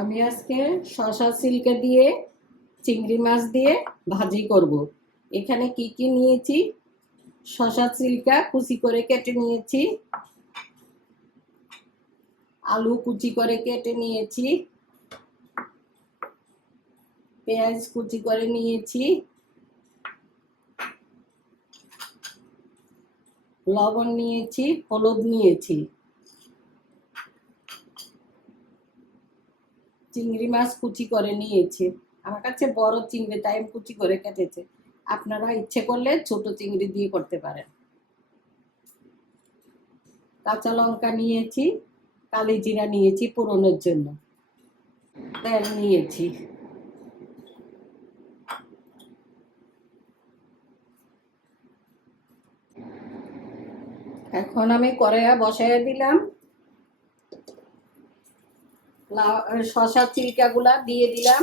আমি আজকে শসা সিল্কে দিয়ে চিংড়ি মাছ দিয়ে ভাজি করব। এখানে কি কি নিয়েছি? শসা সিল্কা কুচি করে কেটে নিয়েছি, আলু কুচি করে কেটে নিয়েছি, পেঁয়াজ কুচি করে নিয়েছি, লবণ নিয়েছি, হলুদ নিয়েছি, চিংড়ি মাছ কুচি করে নিয়েছি। আমার কাছে বড় চিংড়ি, তাই আমি কুচি করে কেটেছি। আপনারা ইচ্ছে করলে ছোট চিংড়ি দিয়ে করতে পারেন। কাঁচা লঙ্কা নিয়েছি, কালি জিরা নিয়েছি ফোড়নের জন্য, তেল নিয়েছি। এখন আমি কড়াইয়া বসাইয়া দিলাম, শসা চিলকাগুলা দিয়ে দিলাম,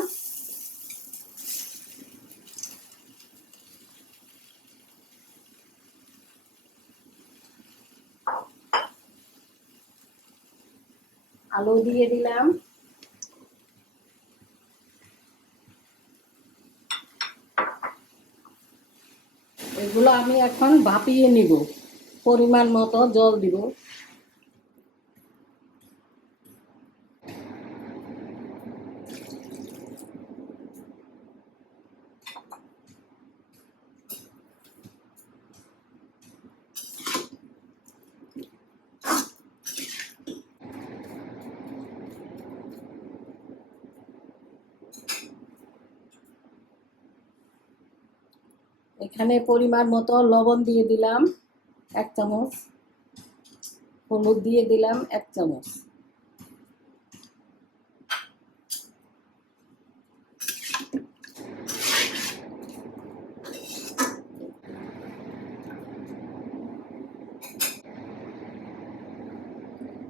আলু দিয়ে দিলাম, এগুলো আমি এখন ভাপিয়ে নিব। পরিমাণ মতো জল দিব। এখানে পরিমাণ মতো লবণ দিয়ে দিলাম 1 চামচ, হলুদ দিয়ে দিলাম 1 চামচ।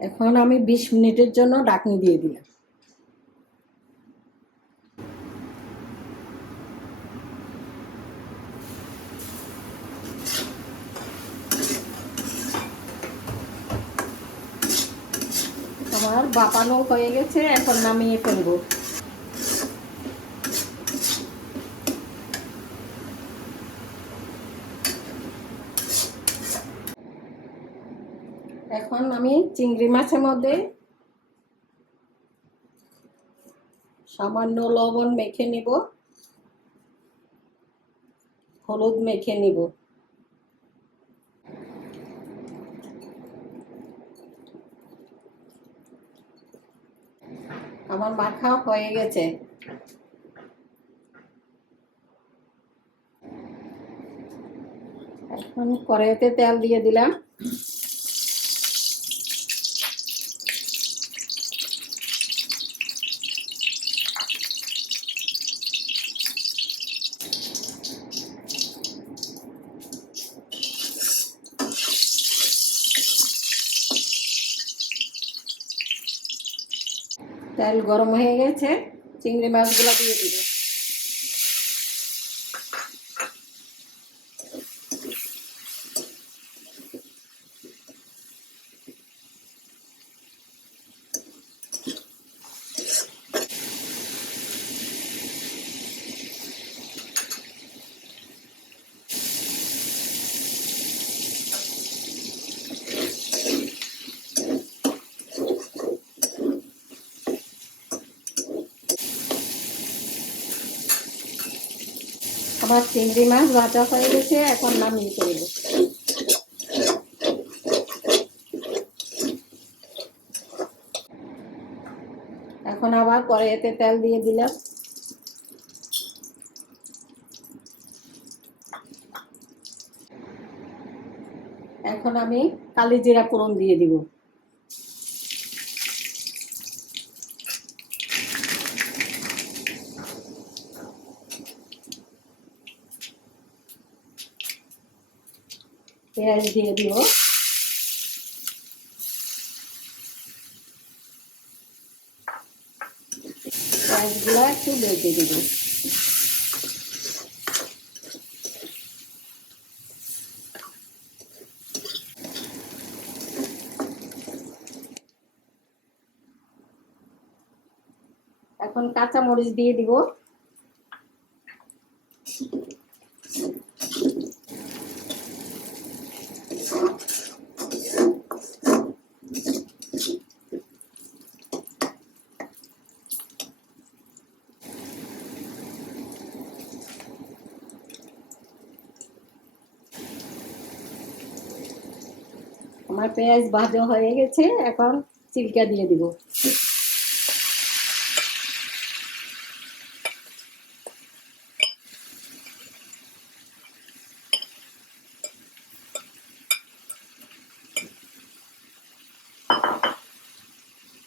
এখন আমি 20 মিনিটের জন্য ঢাকনি দিয়ে দিলাম। আমার বাপানো হয়ে গেছে, এখন নামিয়ে ফেলবো। এখন আমি চিংড়ি মাছের মধ্যে সামান্য লবণ মেখে নিব, হলুদ মেখে নিব। আমার মাখা হয়ে গেছে। এখন কড়াইতে তেল দিয়ে দিলাম, তেল গরম হয়ে গেছে, চিংড়ি মাছগুলো দিয়ে দিব। আমার চিংড়ি মাছ ভাজা হয়ে গেছে, এখন নামিয়ে ফেলবো। এখন আবার কড়াইতে তেল দিয়ে দিলাম, এখন আমি কালি জিরা ফোড়ন দিয়ে দিব। পেঁয়াজ দিয়ে দিব, পেঁয়াজগুলো একটু ভেজে দিব। এখন কাঁচা মরিচ দিয়ে দিব। আমার পেঁয়াজ ভাজা হয়ে গেছে, এখন সিরকা দিয়ে দিব।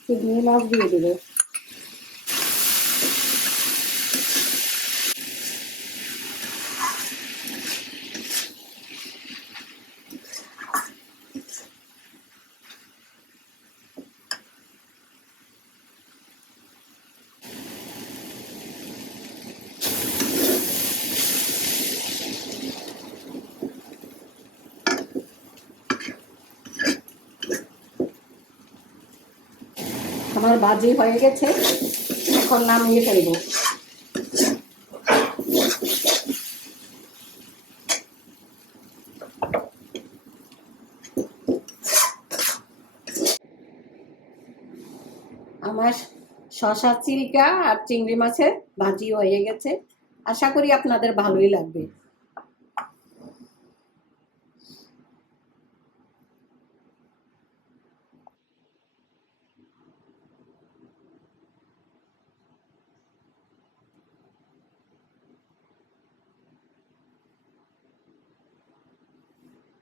চিংড়ি মাছ দিয়ে দিব। আমার ভাজি হয়ে গেছে, এখন নামিয়ে ফেলবো। আমার শসা চিল্কা আর চিংড়ি মাছের ভাজি হয়ে গেছে। আশা করি আপনাদের ভালোই লাগবে।